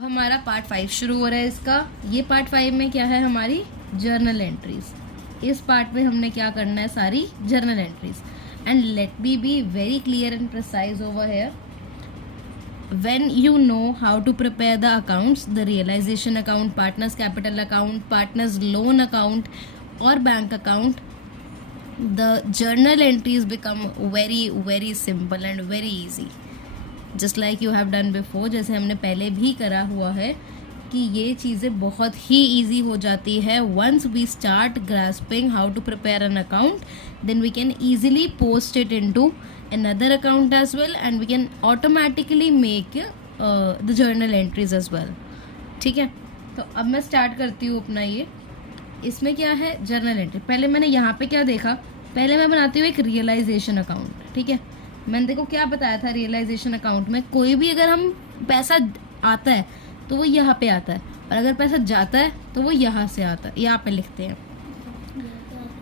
हमारा पार्ट 5 शुरू हो रहा है इसका। ये पार्ट 5 में क्या है, हमारी जर्नल एंट्रीज। इस पार्ट में हमने क्या करना है, सारी journal entries. And let me be very clear and precise over here. when you know how to prepare the accounts, the realization account, partners capital account, partners loan account or bank account, the journal entries become very very simple and very easy, just like you have done before। जैसे हमने पहले भी करा हुआ है कि ये चीज़ें बहुत ही ईजी हो जाती है। once we start grasping how to prepare an account, then we can easily post it into another account as well, and we can automatically make the journal entries as well। ठीक है, तो अब मैं start करती हूँ अपना ये। इसमें क्या है, जर्नल एंट्री। पहले मैंने यहाँ पे क्या देखा, पहले मैं बनाती हूँ एक रियलाइजेशन अकाउंट। ठीक है, मैंने देखो क्या बताया था, रियलाइजेशन अकाउंट में कोई भी अगर हम पैसा आता है तो वो यहाँ पे आता है, और अगर पैसा जाता है तो वो यहाँ से आता है, यहाँ पे लिखते हैं।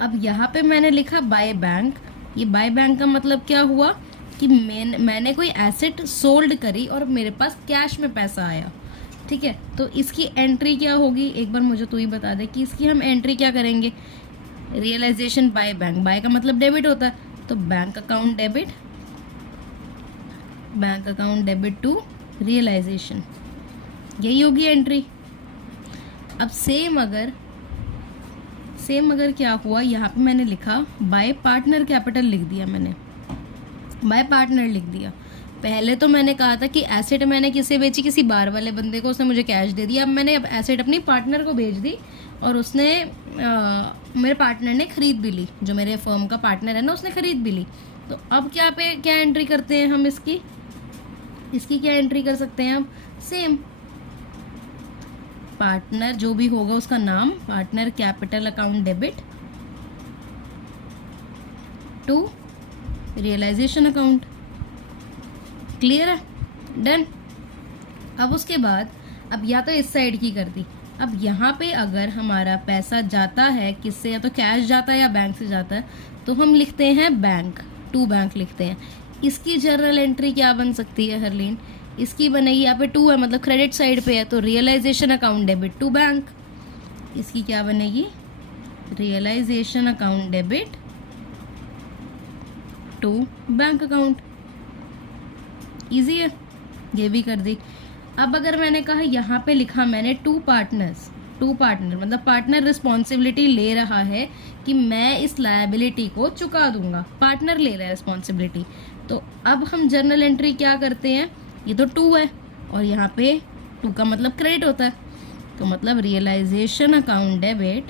अब यहाँ पे मैंने लिखा बाय बैंक। ये बाय बैंक का मतलब क्या हुआ कि मैंने कोई एसेट सोल्ड करी और मेरे पास कैश में पैसा आया। ठीक है, तो इसकी एंट्री क्या होगी, एक बार मुझे तू ही बता दे कि इसकी हम एंट्री क्या करेंगे। रियलाइजेशन बाय बैंक, बाय का मतलब डेबिट होता है, तो bank account debit to realisation, यही होगी एंट्री। अब सेम अगर क्या हुआ, यहाँ पे मैंने लिखा बाय पार्टनर कैपिटल लिख दिया, मैंने बाय पार्टनर लिख दिया। पहले तो मैंने कहा था कि एसेट मैंने किसे बेची, किसी बार वाले बंदे को, उसने मुझे कैश दे दिया। अब मैंने एसेट अपनी पार्टनर को बेच दी और उसने मेरे पार्टनर ने खरीद भी ली, जो मेरे फर्म का पार्टनर है ना, उसने खरीद भी ली। तो अब क्या एंट्री करते हैं हम, इसकी क्या एंट्री कर सकते हैं हम, सेम पार्टनर जो भी होगा उसका नाम, partner capital account debit to realisation account. Clear है, डन। अब उसके बाद अब या तो इस साइड की कर दी। अब यहाँ पे अगर हमारा पैसा जाता है किससे, या तो कैश जाता है या बैंक से जाता है, तो हम लिखते हैं बैंक, टू बैंक लिखते हैं। इसकी जर्नल एंट्री क्या बन सकती है हरलीन, इसकी बनेगी, यहाँ पे टू है मतलब क्रेडिट साइड पे है, तो realisation account debit to bank. इसकी क्या बनेगी, realisation account debit to bank account. Easy है, ये भी कर दी। अब अगर मैंने कहा, यहाँ पे लिखा मैंने टू पार्टनर मतलब पार्टनर रिस्पॉन्सिबिलिटी ले रहा है कि मैं इस लायबिलिटी को चुका दूंगा, पार्टनर ले रहा है रिस्पॉन्सिबिलिटी। तो अब हम जर्नल एंट्री क्या करते हैं, ये तो टू है और यहाँ पे टू का मतलब क्रेडिट होता है, तो मतलब realisation account debit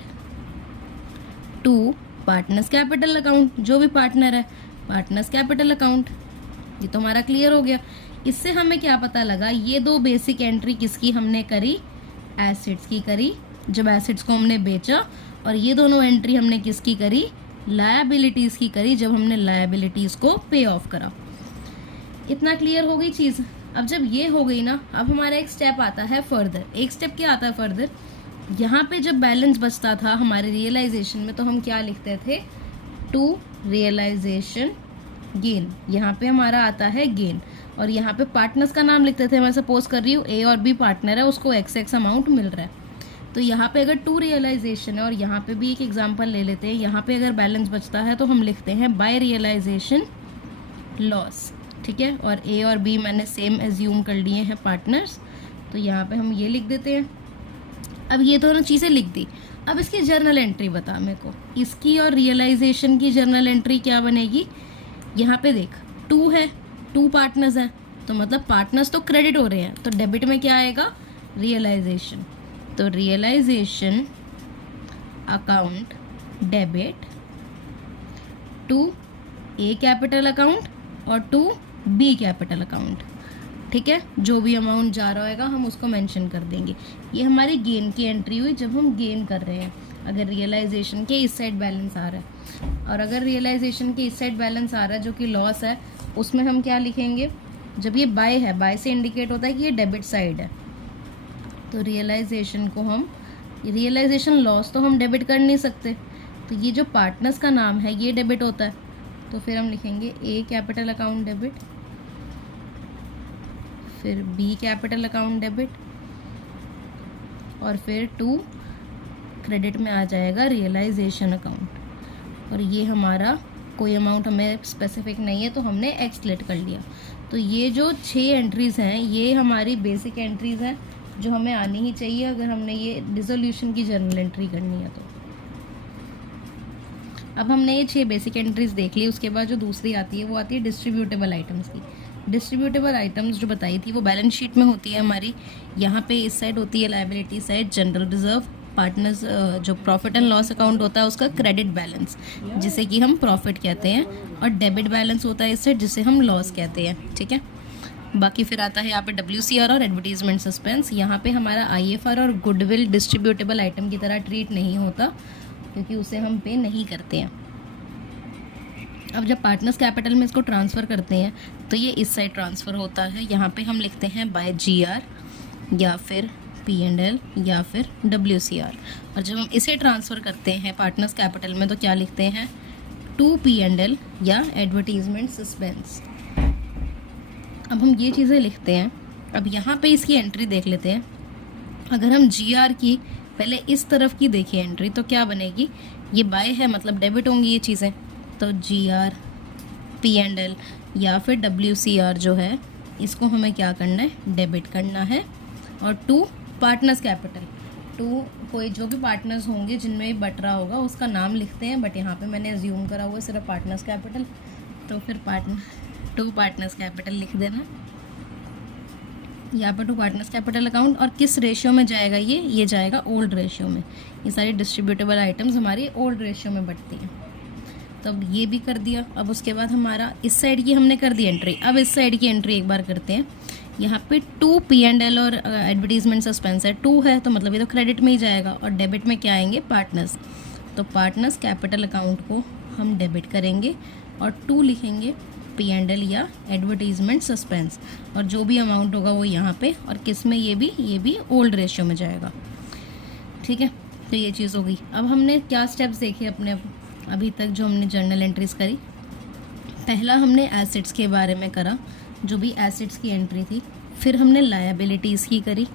to partners capital account, जो भी पार्टनर है पार्टनर्स कैपिटल अकाउंट। ये तो हमारा क्लियर हो गया। इससे हमें क्या पता लगा, ये दो बेसिक एंट्री किसकी हमने करी, एसेट्स की करी, जब एसेट्स को हमने बेचा, और ये दोनों एंट्री हमने किसकी करी, लायबिलिटीज की करी, जब हमने लायबिलिटीज को पे ऑफ करा। इतना क्लियर हो गई चीज़। अब जब ये हो गई ना, अब हमारा एक स्टेप आता है फर्दर। एक स्टेप क्या आता है फर्दर, यहाँ पे जब बैलेंस बचता था हमारे रियलाइजेशन में, तो हम क्या लिखते थे, टू रियलाइजेशन गेन। यहाँ पे हमारा आता है गेन, और यहाँ पे पार्टनर्स का नाम लिखते थे। मैं सपोज कर रही हूँ ए और बी पार्टनर है, उसको एक्स अमाउंट मिल रहा है, तो यहाँ पे अगर टू रियलाइजेशन है, और यहाँ पे भी एक एग्जांपल ले लेते हैं, यहाँ पे अगर बैलेंस बचता है तो हम लिखते हैं बाय रियलाइजेशन लॉस। ठीक है, और ए और बी मैंने सेम एज्यूम कर लिए हैं पार्टनर्स, तो यहाँ पे हम ये लिख देते हैं। अब ये दोनों चीज़ें लिख दी। अब इसकी जर्नल एंट्री बता मेरे को, इसकी और रियलाइजेशन की जर्नल एंट्री क्या बनेगी। यहाँ पे देख, टू है, टू पार्टनर्स हैं, तो मतलब पार्टनर्स तो क्रेडिट हो रहे हैं, तो डेबिट में क्या आएगा, रियलाइजेशन। तो realisation account debit to A capital account और टू बी कैपिटल अकाउंट। ठीक है, जो भी अमाउंट जा रहा होगा हम उसको मेंशन कर देंगे। ये हमारी गेन की एंट्री हुई जब हम गेन कर रहे हैं, अगर रियलाइजेशन के इस साइड बैलेंस आ रहा है, और अगर रियलाइजेशन के इस साइड बैलेंस आ रहा है जो कि लॉस है, उसमें हम क्या लिखेंगे, जब ये बाय है, बाय से इंडिकेट होता है कि ये डेबिट साइड है, तो रियलाइजेशन को हम, रियलाइजेशन लॉस तो हम डेबिट कर नहीं सकते, तो ये जो पार्टनर्स का नाम है ये डेबिट होता है, तो फिर हम लिखेंगे ए कैपिटल अकाउंट डेबिट, फिर बी कैपिटल अकाउंट डेबिट, और फिर 2 क्रेडिट में आ जाएगा रियलाइजेशन अकाउंट। और ये हमारा कोई अमाउंट हमें स्पेसिफिक नहीं है तो हमने एक्स लेट कर लिया। तो ये जो 6 एंट्रीज़ हैं ये हमारी बेसिक एंट्रीज़ हैं जो हमें आनी ही चाहिए अगर हमने ये डिसोल्यूशन की जर्नल एंट्री करनी है तो। अब हमने ये 6 बेसिक एंट्रीज देख ली। उसके बाद जो दूसरी आती है वो आती है डिस्ट्रीब्यूटेबल आइटम्स की। डिस्ट्रीब्यूटेबल आइटम्स जो बताई थी वो बैलेंस शीट में होती है हमारी। यहाँ पे इस साइड होती है liability side, general reserve, partners, जो प्रॉफिट एंड लॉस अकाउंट होता है उसका क्रेडिट बैलेंस जिसे कि हम प्रॉफिट कहते हैं, और डेबिट बैलेंस होता है इस साइड जिसे हम लॉस कहते हैं। ठीक है, बाकी फिर आता है यहाँ पे WCR और एडवर्टीजमेंट सस्पेंस। यहाँ पे हमारा IFR और गुडविल डिस्ट्रीब्यूटेबल आइटम की तरह ट्रीट नहीं होता क्योंकि उसे हम पे नहीं करते हैं। अब जब पार्टनर्स कैपिटल में इसको ट्रांसफ़र करते हैं तो ये इस साइड ट्रांसफ़र होता है। यहाँ पे हम लिखते हैं बाय GR या फिर P&L या फिर WCR। और जब हम इसे ट्रांसफ़र करते हैं पार्टनर्स कैपिटल में तो क्या लिखते हैं, टू P&L या एडवर्टीजमेंट सस्पेंस। अब हम ये चीज़ें लिखते हैं। अब यहाँ पे इसकी एंट्री देख लेते हैं। अगर हम GR की पहले इस तरफ की देखिए एंट्री तो क्या बनेगी, ये बाय है मतलब डेबिट होंगी ये चीज़ें, तो GR P&L या फिर WCR जो है इसको हमें क्या करना है, डेबिट करना है। और टू पार्टनर्स कैपिटल, टू कोई जो भी पार्टनर्स होंगे जिनमें भी बट रहा होगा उसका नाम लिखते हैं, बट यहाँ पे मैंने अज्यूम करा हुआ है सिर्फ पार्टनर्स कैपिटल, तो फिर टू पार्टनर्स कैपिटल लिख देना यहाँ पर, टू पार्टनर्स कैपिटल अकाउंट। और किस रेशियो में जाएगा ये जाएगा ओल्ड रेशियो में। ये सारी डिस्ट्रीब्यूटेबल आइटम्स हमारी ओल्ड रेशियो में बढ़ती हैं। तो अब ये भी कर दिया। अब उसके बाद हमारा इस साइड की हमने कर दी एंट्री। अब इस साइड की एंट्री एक बार करते हैं। यहाँ पे 2 P&L और एडवर्टीजमेंट सस्पेंस है, 2 है तो मतलब ये तो क्रेडिट में ही जाएगा, और डेबिट में क्या आएंगे, पार्टनर्स। तो पार्टनर्स कैपिटल अकाउंट को हम डेबिट करेंगे और 2 लिखेंगे P&L या एडवर्टीजमेंट सस्पेंस, और जो भी अमाउंट होगा वो यहाँ पे, और किस में, ये भी ओल्ड रेशियो में जाएगा। ठीक है, तो ये चीज़ हो गई। अब हमने क्या स्टेप्स देखे अपने अभी तक जो हमने जर्नल एंट्रीज करी। पहला हमने एसेट्स के बारे में करा, जो भी एसेट्स की एंट्री थी। फिर हमने लायबिलिटीज़ की करी।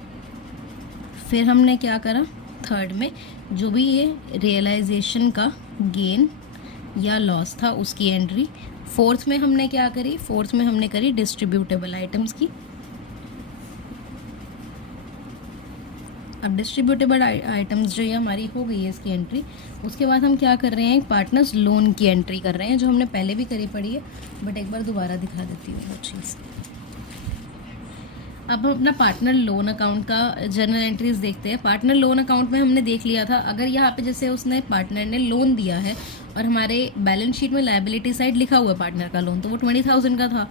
फिर हमने क्या करा, थर्ड में जो भी ये रियलाइजेशन का गेन या लॉस था उसकी एंट्री। फोर्थ में हमने क्या करी, फोर्थ में हमने करी डिस्ट्रीब्यूटेबल आइटम्स की। अब डिस्ट्रीब्यूटेबल आइटम्स जो ये हमारी हो गई है इसकी एंट्री। उसके बाद हम क्या कर रहे हैं, पार्टनर्स लोन की एंट्री कर रहे हैं, जो हमने पहले भी करी पड़ी है, बट एक बार दोबारा दिखा देती हूँ वो चीज़। अब हम अपना पार्टनर लोन अकाउंट का जर्नल एंट्रीज देखते हैं। पार्टनर लोन अकाउंट में हमने देख लिया था, अगर यहाँ पे जैसे उसने पार्टनर ने लोन दिया है और हमारे बैलेंस शीट में लायबिलिटी साइड लिखा हुआ है पार्टनर का लोन, तो वो 20,000 का था।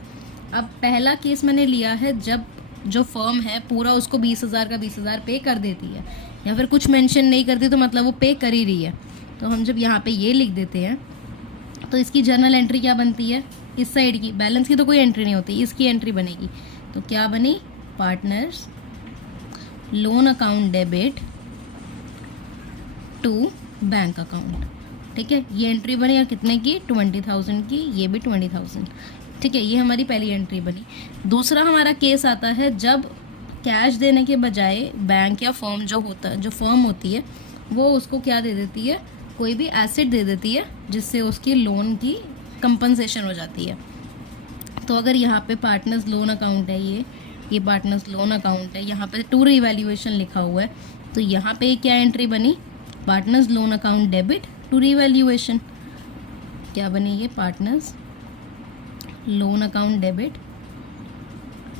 अब पहला केस मैंने लिया है जब जो फर्म है पूरा उसको 20,000 का 20,000 पे कर देती है, या फिर कुछ मेंशन नहीं करती तो मतलब वो पे कर ही रही है। तो हम जब यहाँ पे ये लिख देते हैं तो इसकी जर्नल एंट्री क्या बनती है, इस साइड की, बैलेंस की तो कोई एंट्री नहीं होती, इसकी एंट्री बनेगी। तो क्या बनी, partners loan account debit to bank account. ठीक है, ये एंट्री बनी, और कितने की, 20,000 की, ये भी 20,000। ठीक है, ये हमारी पहली एंट्री बनी। दूसरा हमारा केस आता है जब कैश देने के बजाय बैंक या फर्म जो फर्म होती है वो उसको क्या दे देती है, कोई भी एसेट दे देती है जिससे उसकी लोन की कंपनसेशन हो जाती है। तो अगर यहाँ पे पार्टनर्स लोन अकाउंट है, ये पार्टनर्स लोन अकाउंट है, यहाँ पे टू रिवैल्यूएशन लिखा हुआ है, तो यहाँ पे क्या एंट्री बनी, partners loan account debit to revaluation. क्या बनी ये, partners loan account debit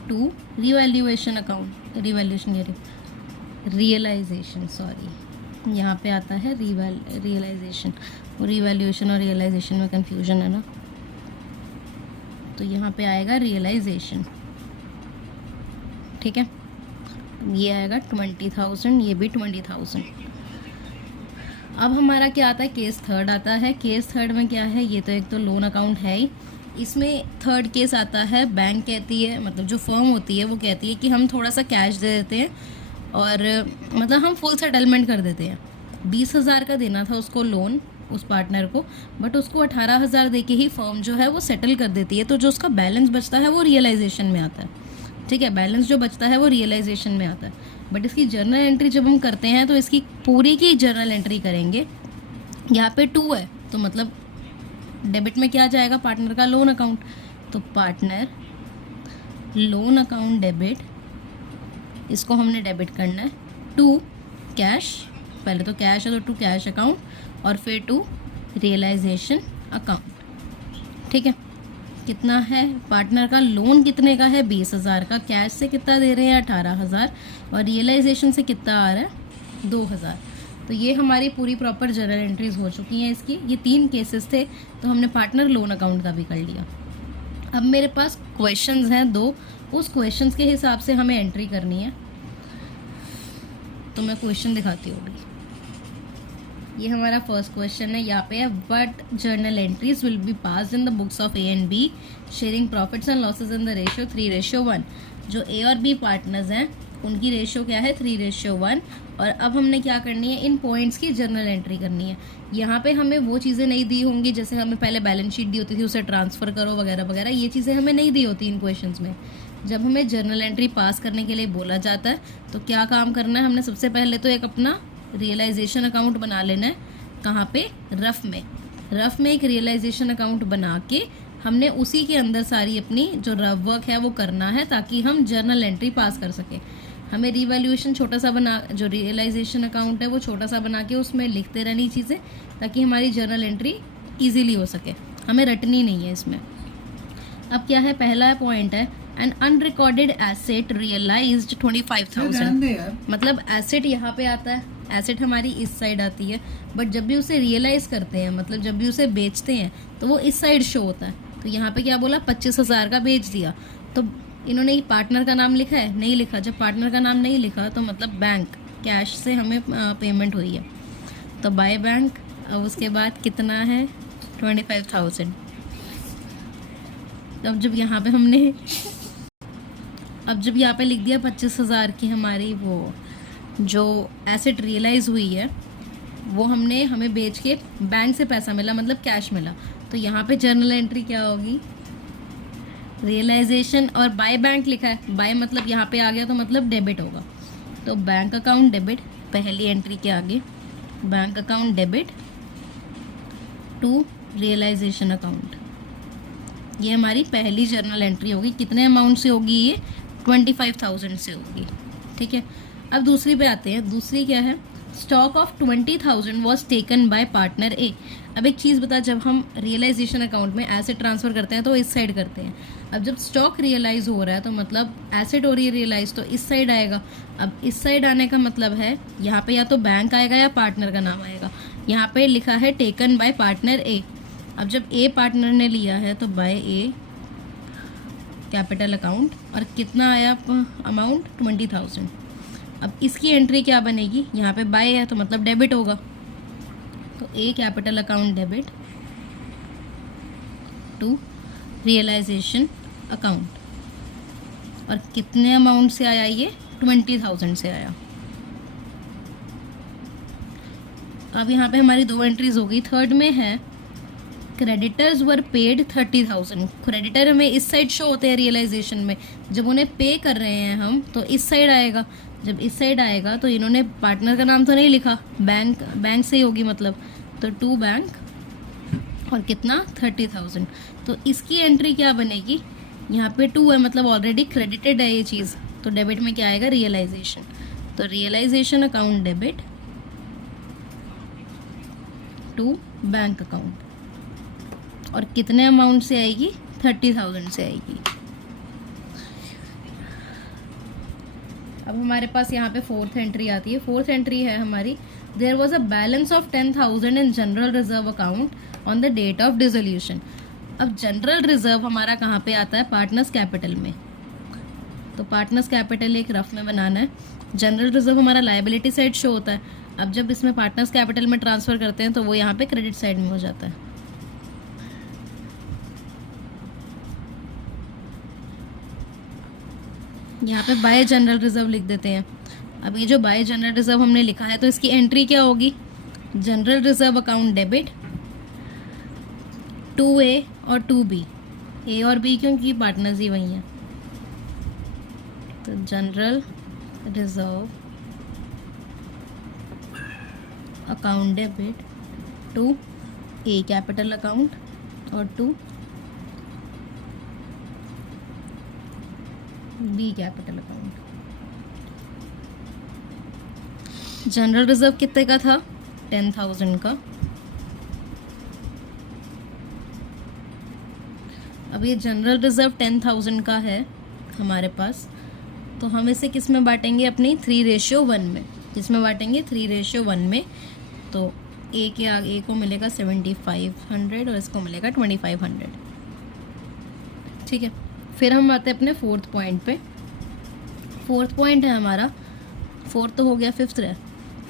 to revaluation account, realization, sorry यहाँ पे आता है रियलाइजेशन, रिवैल्यूएशन और रियलाइजेशन में कंफ्यूजन है ना, तो यहाँ पे आएगा रियलाइजेशन। ठीक है, ये आएगा 20,000, ये भी 20,000। अब हमारा क्या आता है, केस थर्ड आता है। केस थर्ड में क्या है, ये तो एक तो लोन अकाउंट है ही, इसमें थर्ड केस आता है, बैंक कहती है, मतलब जो फर्म होती है वो कहती है कि हम थोड़ा सा कैश दे देते हैं और मतलब हम फुल सेटलमेंट कर देते हैं। 20,000 का देना था उसको लोन, उस पार्टनर को, बट उसको 18,000 दे के ही फर्म जो है वो सेटल कर देती है। तो जो उसका बैलेंस बचता है वो रियलाइजेशन में आता है। ठीक है, बैलेंस जो बचता है वो रियलाइजेशन में आता है। बट इसकी जर्नल एंट्री जब हम करते हैं तो इसकी पूरी की जर्नल एंट्री करेंगे। यहाँ पे 2 है तो मतलब डेबिट में क्या जाएगा, पार्टनर का लोन अकाउंट, तो पार्टनर लोन अकाउंट डेबिट, इसको हमने डेबिट करना है। 2 कैश, पहले तो कैश है तो 2 कैश अकाउंट और फिर 2 रियलाइजेशन अकाउंट। ठीक है, कितना है पार्टनर का लोन, कितने का है 20,000 का, कैश से कितना दे रहे हैं 18,000 और रियलाइजेशन से कितना आ रहा है 2,000। तो ये हमारी पूरी प्रॉपर जर्नल एंट्रीज हो चुकी हैं इसकी। ये 3 केसेस थे तो हमने पार्टनर लोन अकाउंट का भी कर लिया। अब मेरे पास क्वेश्चंस हैं 2, उस क्वेश्चंस के हिसाब से हमें एंट्री करनी है। तो मैं क्वेश्चन दिखाती हूँ। ये हमारा फर्स्ट क्वेश्चन है, यहाँ पे है what journal entries will be passed in the books of A and be sharing profits and losses in the ratio 3:1। जो ए और बी पार्टनर्स हैं उनकी रेशियो क्या है 3:1। और अब हमने क्या करनी है, इन पॉइंट्स की जर्नल एंट्री करनी है। यहाँ पे हमें वो चीज़ें नहीं दी होंगी जैसे हमें पहले बैलेंस शीट दी होती थी, उसे ट्रांसफ़र करो वगैरह वगैरह, ये चीज़ें हमें नहीं दी होती इन क्वेश्चंस में। जब हमें जर्नल एंट्री पास करने के लिए बोला जाता है तो क्या काम करना है, हमने सबसे पहले तो एक अपना रियलाइजेशन अकाउंट बना लेना है। कहाँ पे, रफ में एक रियलाइजेशन अकाउंट बना के हमने उसी के अंदर सारी अपनी जो रफ वर्क है वो करना है ताकि हम जर्नल एंट्री पास कर सकें। हमें रिवैल्यूएशन छोटा सा बना, जो रियलाइजेशन अकाउंट है वो छोटा सा बना के उसमें लिखते रहनी चीज़ें ताकि हमारी जर्नल एंट्री ईजीली हो सके, हमें रटनी नहीं है इसमें। अब क्या है, पहला पॉइंट है एन अनरिकॉर्डेड एसेट रियलाइज्ड 25,000। मतलब एसेट यहाँ पे आता है, एसेट हमारी इस साइड आती है, बट जब भी उसे रियलाइज करते हैं मतलब जब भी उसे बेचते हैं तो वो इस साइड शो होता है। तो यहाँ पे क्या बोला, 25,000 का बेच दिया। तो इन्होंने पार्टनर का नाम लिखा है, नहीं लिखा। जब पार्टनर का नाम नहीं लिखा तो मतलब बैंक कैश से हमें पेमेंट हुई है, तो बाय बैंक। अब उसके बाद कितना है 25,000। अब जब यहाँ पे लिख दिया 25,000 की हमारी वो जो एसेट रियलाइज हुई है वो हमें बेच के बैंक से पैसा मिला, मतलब कैश मिला। तो यहाँ पे जर्नल एंट्री क्या होगी, रियलाइजेशन। और बाय बैंक लिखा है, बाय मतलब यहाँ पे आ गया तो मतलब डेबिट होगा। तो बैंक अकाउंट डेबिट, पहली एंट्री के आगे bank account debit to realisation account. ये हमारी पहली जर्नल एंट्री होगी। कितने अमाउंट से होगी ये, 25,000 से होगी। ठीक है, अब दूसरी पे आते हैं। दूसरी क्या है, stock of 20,000 was taken by partner A. अब एक चीज़ बता, जब हम रियलाइजेशन अकाउंट में एसेट ट्रांसफ़र करते हैं तो इस साइड करते हैं। अब जब स्टॉक रियलाइज हो रहा है तो मतलब एसेट हो रही है रियलाइज, तो इस साइड आएगा। अब इस साइड आने का मतलब है यहाँ पे या तो बैंक आएगा या पार्टनर का नाम आएगा। यहाँ पे लिखा है टेकन बाय पार्टनर ए। अब जब ए पार्टनर ने लिया है तो बाय ए कैपिटल अकाउंट, और कितना आया अमाउंट 20,000। अब इसकी एंट्री क्या बनेगी, यहाँ पे बाय है तो मतलब डेबिट होगा। तो A capital account debit to realisation account, और कितने अमाउंट से आया ये, 20,000 से आया। अब यहाँ पे हमारी 2 एंट्रीज हो गई। थर्ड में है क्रेडिटर्स वर पेड 30,000। क्रेडिटर हमें इस साइड शो होते हैं रियलाइजेशन में, जब उन्हें पे कर रहे हैं हम तो इस साइड आएगा। जब इस साइड आएगा तो इन्होंने पार्टनर का नाम तो नहीं लिखा, बैंक से ही होगी मतलब, तो टू बैंक, और कितना 30,000। तो इसकी एंट्री क्या बनेगी, यहाँ पे 2 है मतलब ऑलरेडी क्रेडिटेड है ये चीज़, तो डेबिट में क्या आएगा, रियलाइजेशन। तो realisation account debit to bank account, और कितने अमाउंट से आएगी, 30,000 से आएगी। अब हमारे पास यहाँ पे 4th एंट्री आती है। 4th एंट्री है हमारी, there was a balance of 10,000 in general reserve account on the date of dissolution. अब जनरल रिजर्व हमारा कहाँ पे आता है, पार्टनर्स कैपिटल में। तो पार्टनर्स कैपिटल एक रफ में बनाना है। जनरल रिजर्व हमारा लायबिलिटी साइड शो होता है। अब जब इसमें पार्टनर्स कैपिटल में ट्रांसफ़र करते हैं तो वो यहाँ पे क्रेडिट साइड में हो जाता है। यहाँ पे बाय जनरल रिजर्व लिख देते हैं। अब ये जो बाय जनरल रिजर्व हमने लिखा है तो इसकी एंट्री क्या होगी, general reserve account debit 2A और 2B, ए और बी क्योंकि पार्टनर्स ही वही हैं। तो general reserve account debit to A capital account और to B capital account. General reserve कितने का था? 10,000 का। अब ये जनरल रिजर्व 10,000 का है हमारे पास, तो हम इसे किस में बांटेंगे? अपनी 3:1 में। किसमें बांटेंगे? 3:1 में। तो ए के आगे ए को मिलेगा 7,500 और इसको मिलेगा 2,500। ठीक है, फिर हम आते हैं अपने फोर्थ पॉइंट पे। फोर्थ पॉइंट है हमारा, फोर्थ तो हो गया, फिफ्थ है।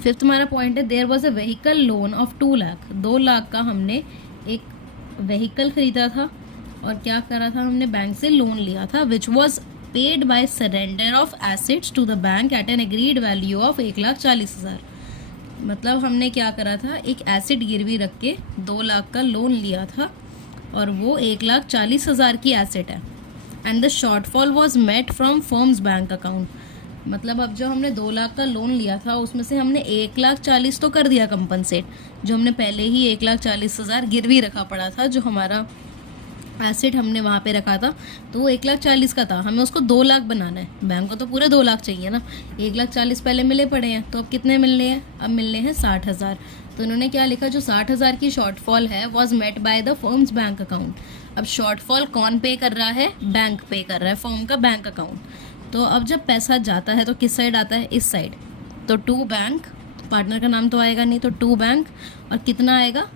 फिफ्थ हमारा पॉइंट है, there was a vehicle loan of 2 lakh. 2 lakh का हमने एक व्हीकल खरीदा था और क्या करा था? हमने बैंक से लोन लिया था, which was paid by surrender of assets to the bank at an agreed value of 1,40,000। मतलब हमने क्या करा था? एक एसेट गिरवी रख के 2 लाख का लोन लिया था और वो 1,40,000 की एसेट है। And the shortfall was met from firm's bank account. मतलब अब जो हमने 2 लाख का लोन लिया था उसमें से हमने 1,40,000 तो कर दिया कंपनसेट, जो हमने पहले ही 1,40,000 गिरवी रखा पड़ा था, जो हमारा एसेट हमने वहाँ पे रखा था, तो वो 1,40,000 का था। हमें उसको 2 लाख बनाना है, बैंक को तो पूरे 2 लाख चाहिए ना। 1,40,000 पहले मिले पड़े हैं, तो अब कितने मिलने हैं? अब मिलने हैं 60,000। तो इन्होंने क्या लिखा? जो 60,000 की शॉर्टफॉल है was met by the firm's bank account. अब शॉर्टफॉल कौन पे कर रहा है? बैंक पे कर रहा है, फर्म का बैंक अकाउंट। तो अब जब पैसा जाता है तो किस साइड आता है? इस साइड। तो टू बैंक, पार्टनर का नाम तो आएगा नहीं, तो टू बैंक, और कितना आएगा?